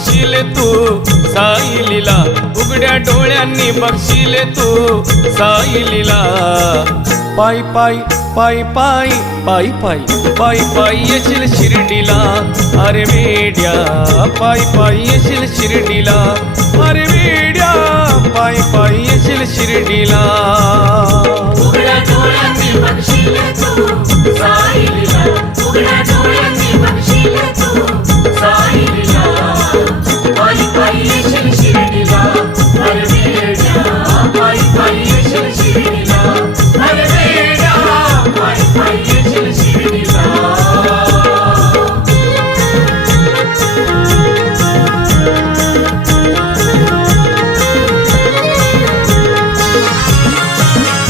बघशील तू साई लीला, उघड्या डोळ्यांनी बघशील तू साई लीला। पायी पायी पायी पायी पायी पायी पायी पायी येशील शिर्डीला, अरे वेड्या पायी पायी येशील शिर्डीला, अरे वेड्या पायी पायी येशील शिर्डीला।